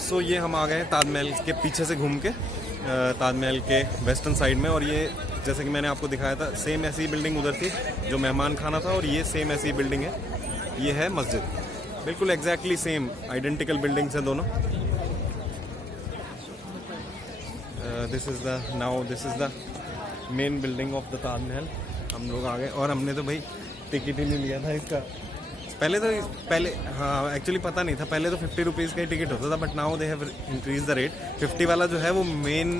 सो ये हम आ गए ताजमहल के पीछे से घूम के ताजमहल के वेस्टर्न साइड में। और ये जैसे कि मैंने आपको दिखाया था सेम ऐसी बिल्डिंग उधर थी जो मेहमान खाना था, और ये सेम ऐसी बिल्डिंग है, ये है मस्जिद। बिल्कुल एग्जैक्टली सेम आइडेंटिकल बिल्डिंग्स हैं दोनों। This is the main building of the Taj Mahal. हम लोग आ गए और हमने तो भाई टिकट ही नहीं लिया था इसका। पहले हाँ एक्चुअली पता नहीं था, पहले तो 50 रुपीज़ का ही टिकट होता था, but now they have increase the rate. 50 वाला जो है वो मेन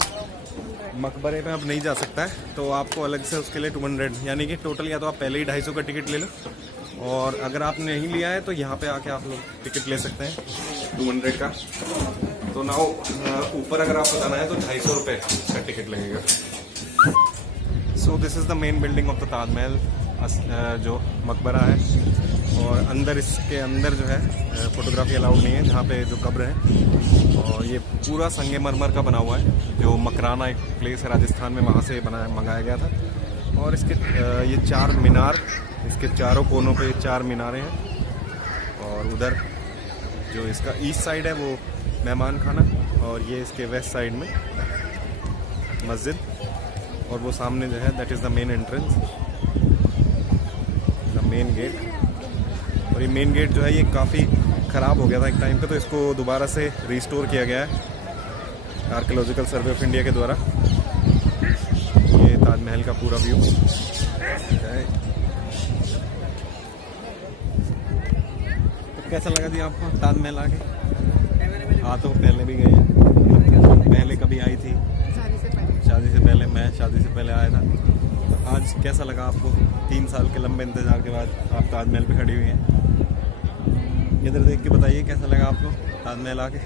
मकबरे में अब नहीं जा सकता है, तो आपको अलग से उसके लिए 200, यानी कि टोटल या तो आप पहले ही 250 का टिकट ले लो, और अगर आपने नहीं लिया है तो यहाँ पे आके आप लोग टिकट ले सकते हैं 200 का। तो नाउ ऊपर अगर आपको जाना है तो 250 रुपये का टिकट लगेगा। So this is the main building of the Taj Mahal, जो मकबरा है। और अंदर, इसके अंदर जो है फोटोग्राफी अलाउड नहीं है, जहाँ पे जो कब्र है। और ये पूरा संगमरमर का बना हुआ है, जो मकराना एक प्लेस है राजस्थान में, वहाँ से मंगाया गया था। और इसके ये 4 मीनार, इसके चारों कोनों पे 4 मीनारें हैं। और उधर जो इसका ईस्ट साइड है वो मेहमान खाना, और ये इसके वेस्ट साइड में मस्जिद। और वो सामने जो है that is the main entrance, the main gate. और ये मेन गेट जो है ये काफ़ी ख़राब हो गया था एक टाइम पे, तो इसको दोबारा से रिस्टोर किया गया है आर्कियोलॉजिकल सर्वे ऑफ इंडिया के द्वारा। ये ताजमहल का पूरा व्यू है। तो कैसा लगा जी आपको ताजमहल आके? हाँ तो पहले भी गए हैं, पहले कभी आई थी शादी से पहले, मैं शादी से पहले आया था। तो आज कैसा लगा आपको? 3 साल के लंबे इंतजार के बाद आप ताजमहल पे खड़ी हुई हैं। इधर देख के बताइए कैसा लगा आपको ताजमहल आके?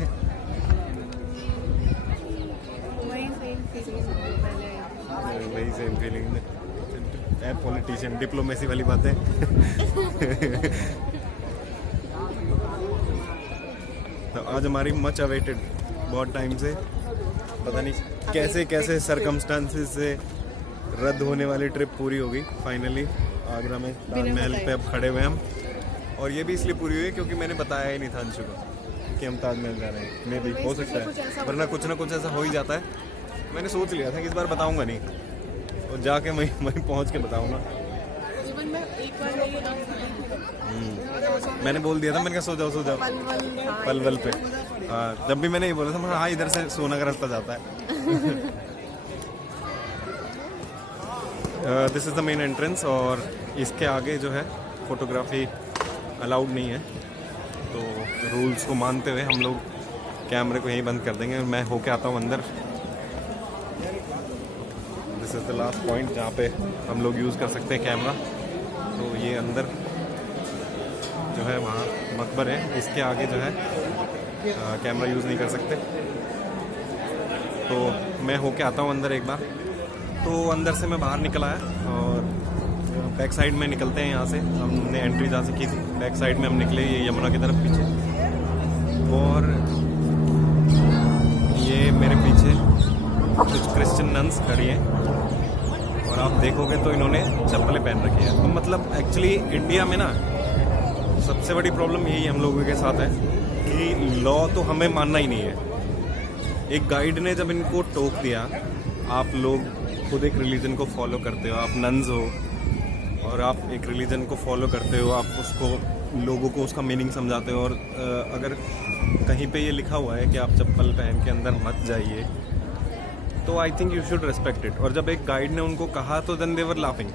वही सेम फीलिंग है, पॉलिटिशियन डिप्लोमेसी वाली बातें। तो आज हमारी मच अवेटेड, बहुत टाइम से पता नहीं कैसे कैसे सरकमस्टांसेस से रद्द होने वाली ट्रिप पूरी हो गई फाइनली। आगरा में ताजमहल पे अब खड़े हुए हम, और ये भी इसलिए पूरी हुई है क्योंकि मैंने बताया ही नहीं था अंशु को कि हम ताजमहल जा रहे हैं। मे भी हो सकता है, वरना कुछ ना कुछ ऐसा हो ही जाता है। मैंने सोच लिया था कि इस बार बताऊंगा नहीं, और जाके मैं पहुंच के बताऊंगा। मैंने बोल दिया था, मैंने कहा सो जाओ पलवल पे। हाँ जब भी मैंने ये बोला था, हाँ इधर से सोना का रास्ता जाता है। This is the main entrance, और इसके आगे जो है फोटोग्राफी अलाउड नहीं है, तो रूल्स को मानते हुए हम लोग कैमरे को यहीं बंद कर देंगे। मैं होके आता हूँ अंदर। This is the last point जहाँ पे हम लोग यूज़ कर सकते हैं कैमरा। तो ये अंदर जो है वहाँ मकबर है, इसके आगे जो है कैमरा यूज़ नहीं कर सकते। तो मैं होके आता हूँ अंदर एक बार। तो अंदर से मैं बाहर निकल आया, और बैक साइड में निकलते हैं। यहाँ से हमने एंट्री जहाँ से की थी, बैक साइड में हम निकले ये यमुना की तरफ पीछे। और ये मेरे पीछे कुछ क्रिश्चियन नन्स खड़ी हैं, और आप देखोगे तो इन्होंने चप्पलें पहन रखी है। तो मतलब एक्चुअली इंडिया में ना सबसे बड़ी प्रॉब्लम यही हम लोगों के साथ है कि लॉ तो हमें मानना ही नहीं है। एक गाइड ने जब इनको टोक दिया, आप लोग खुद एक रिलीजन को फॉलो करते हो, आप नन्स हो और आप एक रिलीजन को फॉलो करते हो, आप उसको लोगों को उसका मीनिंग समझाते हो, और अगर कहीं पे ये लिखा हुआ है कि आप चप्पल पहन के अंदर मत जाइए, तो I think you should respect it. और जब एक गाइड ने उनको कहा तो देन दे वर लाफिंग।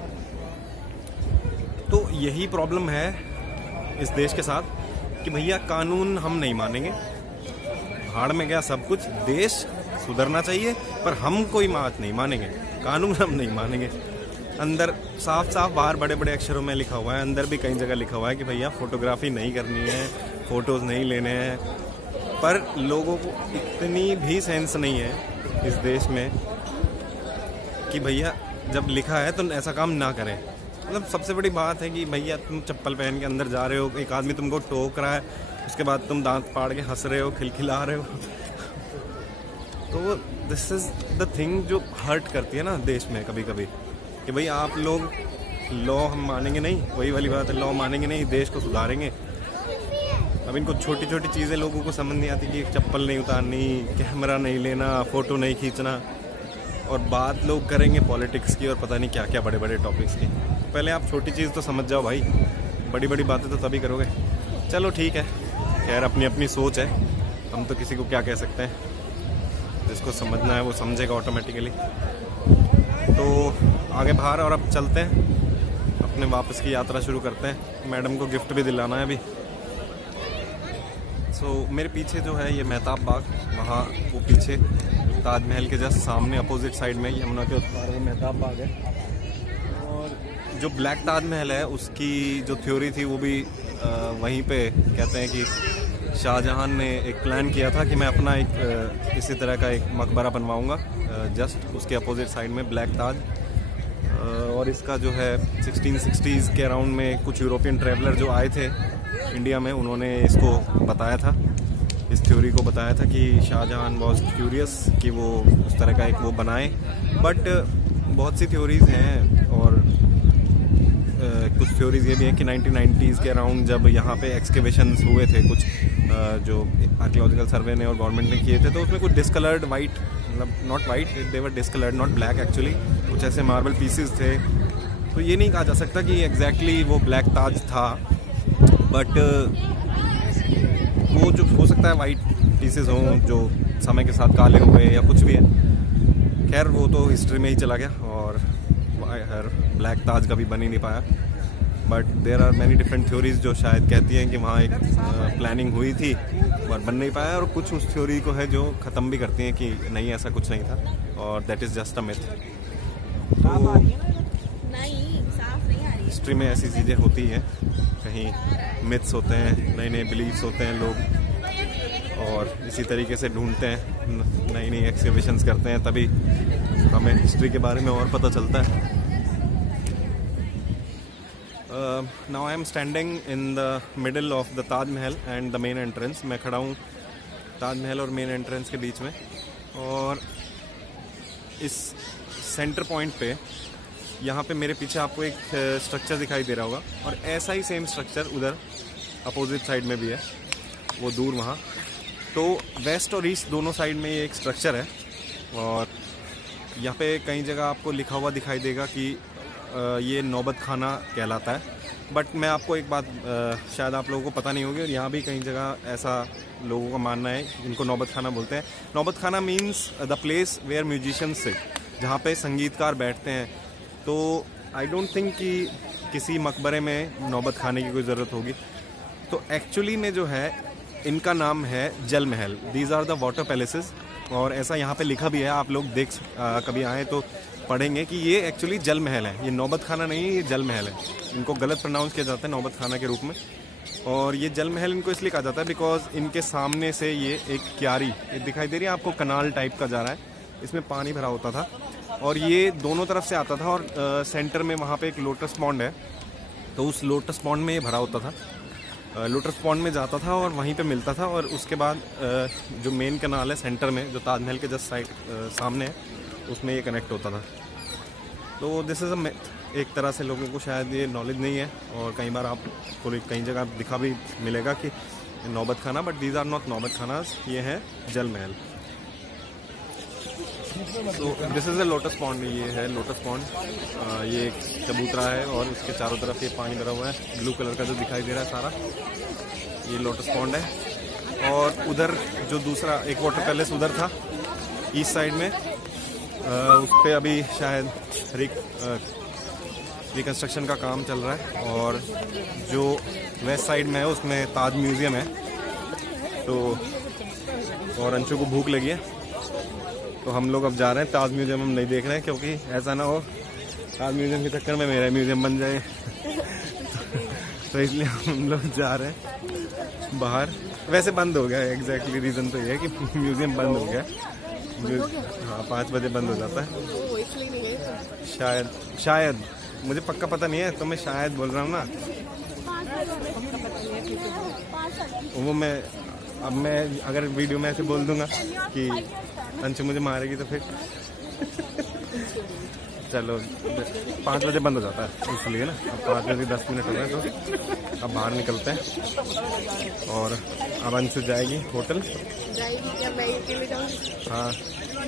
तो यही प्रॉब्लम है इस देश के साथ कि भैया कानून हम नहीं मानेंगे, भाड़ में गया सब कुछ, देश सुधरना चाहिए पर हम कोई बात नहीं मानेंगे, कानून हम नहीं मानेंगे। अंदर साफ साफ बाहर बड़े बड़े अक्षरों में लिखा हुआ है, अंदर भी कई जगह लिखा हुआ है कि भैया फोटोग्राफी नहीं करनी है, फ़ोटोज़ नहीं लेने हैं। पर लोगों को इतनी भी सेंस नहीं है इस देश में कि भैया जब लिखा है तो ऐसा काम ना करें। मतलब सबसे बड़ी बात है कि भैया तुम चप्पल पहन के अंदर जा रहे हो, एक आदमी तुमको टोक रहा है, उसके बाद तुम दांत फाड़ के हंस रहे हो, खिलखिला रहे हो। तो दिस इज़ द थिंग जो हर्ट करती है ना देश में कभी कभी, कि भाई आप लोग लॉ हम मानेंगे नहीं, वही वाली बात है, लॉ मानेंगे नहीं, देश को सुधारेंगे। अब इनको छोटी छोटी चीज़ें लोगों को समझ नहीं आती कि चप्पल नहीं उतारनी, कैमरा नहीं लेना, फ़ोटो नहीं खींचना, और बात लोग करेंगे पॉलिटिक्स की और पता नहीं क्या क्या बड़े बड़े टॉपिक्स की। पहले आप छोटी चीज़ तो समझ जाओ भाई, बड़ी बड़ी बातें तो तभी करोगे। चलो ठीक है, खैर अपनी अपनी सोच है, हम तो किसी को क्या कह सकते हैं, जिसको समझना है वो समझेगा ऑटोमेटिकली। तो आगे बाहर, और अब चलते हैं अपने वापस की यात्रा शुरू करते हैं। मैडम को गिफ्ट भी दिलाना है अभी। मेरे पीछे जो है ये मेहताब बाग, वहाँ वो पीछे ताजमहल के जस्ट सामने अपोजिट साइड में यमुना के उस पार वो मेहताब बाग है। और जो ब्लैक ताजमहल है उसकी जो थ्योरी थी वो भी वहीं पे कहते हैं कि शाहजहां ने एक प्लान किया था कि मैं अपना एक इसी तरह का एक मकबरा बनवाऊंगा जस्ट उसके अपोजिट साइड में ब्लैक ताज। और इसका जो है 1660s के अराउंड में कुछ यूरोपियन ट्रैवलर जो आए थे इंडिया में, उन्होंने इसको बताया था, इस थ्योरी को बताया था कि शाहजहां वॉज क्यूरियस कि वो उस तरह का एक वो बनाए। बट बहुत सी थ्योरीज़ हैं, और कुछ थ्योरीज़ ये भी हैं कि 1990s के अराउंड जब यहाँ पे एक्सकेवेशंस हुए थे कुछ जो आर्कियोलॉजिकल सर्वे ने और गवर्नमेंट ने किए थे, तो उसमें कुछ डिस्कलर्ड वाइट, मतलब not white, they were discoloured not black actually, कुछ ऐसे मार्बल पीसेस थे। तो ये नहीं कहा जा सकता कि एग्जैक्टली वो ब्लैक ताज था, बट वो जो हो सकता है वाइट पीसेस हों जो समय के साथ काले हो गए या कुछ भी है। खैर वो तो हिस्ट्री में ही चला गया, और ब्लैक ताज कभी बन ही नहीं पाया। But there are many different theories जो शायद कहती हैं कि वहाँ एक प्लानिंग हुई थी और बन नहीं पाया, और कुछ उस थ्योरी को है जो ख़त्म भी करती हैं कि नहीं ऐसा कुछ नहीं था, और that is just a myth. तो हिस्ट्री में ऐसी चीज़ें होती हैं, कहीं मिथ्स होते हैं, नए नए बिलीव्स होते हैं लोग, और इसी तरीके से ढूंढते हैं, नई नई एक्सकेवेशंस करते हैं, तभी हमें हिस्ट्री के बारे में और पता चलता है। Now I am standing in the middle of the Taj Mahal and the main entrance. मैं खड़ा हूँ ताजमहल और मेन एंट्रेंस के बीच में, और इस सेंटर पॉइंट पे यहाँ पे मेरे पीछे आपको एक स्ट्रक्चर दिखाई दे रहा होगा, और ऐसा ही सेम स्ट्रक्चर उधर अपोजिट साइड में भी है, वो दूर वहाँ। तो वेस्ट और ईस्ट दोनों साइड में ये एक स्ट्रक्चर है, और यहाँ पे कई जगह आपको लिखा हुआ दिखाई देगा कि ये नौबत खाना कहलाता है। बट मैं आपको एक बात शायद आप लोगों को पता नहीं होगी, और यहाँ भी कई जगह ऐसा लोगों का मानना है, इनको नौबत खाना बोलते हैं। Naubat Khana means the place where musicians sit, जहाँ पे संगीतकार बैठते हैं। तो आई डोंट थिंक कि किसी मकबरे में नौबत खाने की कोई ज़रूरत होगी। तो एक्चुअली में जो है इनका नाम है Jal Mahal, these are the water palaces, और ऐसा यहाँ पे लिखा भी है, आप लोग देख कभी आएँ तो पढ़ेंगे कि ये एक्चुअली जल महल है, ये नौबत खाना नहीं है, ये जल महल है। इनको गलत प्रोनाउंस किया जाता है नौबत खाना के रूप में, और ये जल महल इनको इसलिए कहा जाता है बिकॉज इनके सामने से ये एक क्यारी दिखाई दे रही है आपको, कनाल टाइप का जा रहा है, इसमें पानी भरा होता था, और ये दोनों तरफ से आता था, और सेंटर में वहाँ पे एक लोटस पॉन्ड है, तो उस लोटस पॉन्ड में ये भरा होता था, लोटस पॉन्ड में जाता था और वहीं पे मिलता था। और उसके बाद जो मेन कनाल है सेंटर में, जो ताजमहल के जस्ट साइड सामने है, उसमें ये कनेक्ट होता था। तो दिस इज़ अ मिथ। एक तरह से लोगों को शायद ये नॉलेज नहीं है, और कई बार आपको कई जगह दिखा भी मिलेगा कि नौबत खाना, बट दीज आर नॉट नौबत खानास, ये है जल महल। तो this is a lotus pond, ये है लोटस पॉन्ड। ये एक चबूतरा है, और इसके चारों तरफ ये पानी भरा हुआ है, ब्लू कलर का जो दिखाई दे रहा है सारा, ये लोटस पॉन्ड है। और उधर जो दूसरा एक वाटर पैलेस उधर था ईस्ट साइड में, उस पर अभी शायद रिकन्स्ट्रक्शन का काम चल रहा है, और जो वेस्ट साइड में है उसमें ताज म्यूज़ियम है। तो और अंशु को भूख लगी है, तो हम लोग अब जा रहे हैं ताज म्यूज़ियम। हम नहीं देख रहे हैं क्योंकि ऐसा ना हो ताज म्यूज़ियम के चक्कर में मेरा म्यूज़ियम बन जाए तो इसलिए हम लोग जा रहे हैं बाहर। वैसे बंद हो गया है, एग्जैक्टली रीज़न तो ये है कि म्यूज़ियम बंद हो गया। हाँ 5 बजे बंद हो जाता है शायद मुझे पक्का पता नहीं है, तो मैं शायद बोल रहा हूँ ना। वो मैं अगर वीडियो में ऐसे बोल दूंगा कि अंशु मुझे मारेगी तो फिर चलो 5 बजे बंद हो जाता है, इसलिए ना। अब 5 बजे 10 मिनट हो गए, तो अब बाहर निकलते हैं और अब अंशु जाएगी होटल। जाएगी क्या? मैं अकेले जाऊंगी? हाँ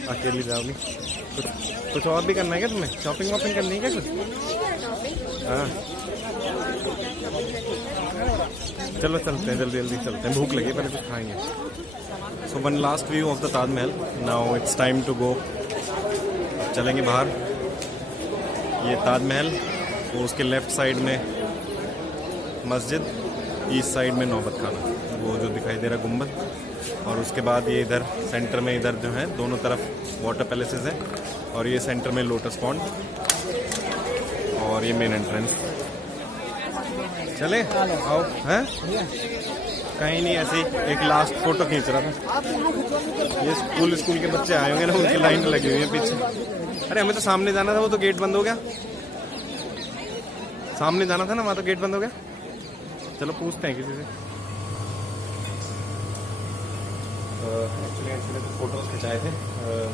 अकेली जाओगी। कुछ और भी करना है क्या तुम्हें? शॉपिंग वॉपिंग करनी है क्या कुछ? हाँ चलो चलते हैं, जल्दी जल्दी चलते हैं, भूख लगी है, पहले कुछ खाएंगे। So one last view of the Taj Mahal. Now it's time to go. चलेंगे बाहर। ये ताजमहल, वो उसके लेफ्ट साइड में मस्जिद, ईस्ट साइड में नौबत खाना, वो जो दिखाई दे रहा गुम्बद। और उसके बाद ये इधर सेंटर में, इधर जो है दोनों तरफ वाटर पैलेसेस हैं, और ये सेंटर में लोटस पॉन्ड, और ये मेन एंट्रेंस। चले आओ। हैं कहीं नहीं, ऐसे ही एक लास्ट फोटो खींच रहा था। ये स्कूल के बच्चे आए होंगे ना, उनकी लाइन लगी हुई है पीछे। अरे हमें तो सामने जाना था, वो तो गेट बंद हो गया। सामने जाना था ना, वहाँ तो गेट बंद हो गया। चलो पूछते हैं किसी से। एक्चुअली तो फोटोज खिंचाए थे,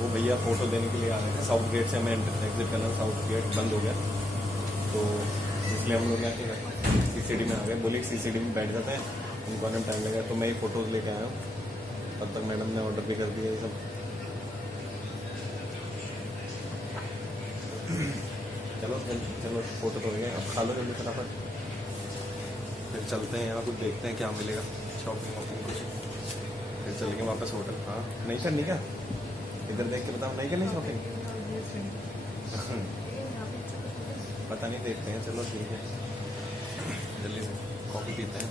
वो भैया फोटो देने के लिए आ रहे थे। साउथ गेट से हमें एग्जिट करना, साउथ गेट बंद हो गया, तो इसलिए हम लोग सीसीडी में आ गए। बोले सीसीडी में बैठ जाते हैं, उनको आने में टाइम लगेगा, तो मैं ही फोटोज लेके आया हूँ। तब तक मैडम ने ऑर्डर भी कर दिया ये सब। चलो चलो फोटो तो हो गए, अब खा लो जल्दी फटाफट, फिर चलते हैं। यहाँ कुछ देखते हैं क्या मिलेगा, शॉपिंग वॉपिंग कुछ, फिर चल के वापस होटल। हाँ नहीं करनी क्या? इधर देख के बताओ, नहीं करनी शॉपिंग? पता नहीं, देखते हैं। चलो ठीक है, जल्दी से कॉफी पीते हैं।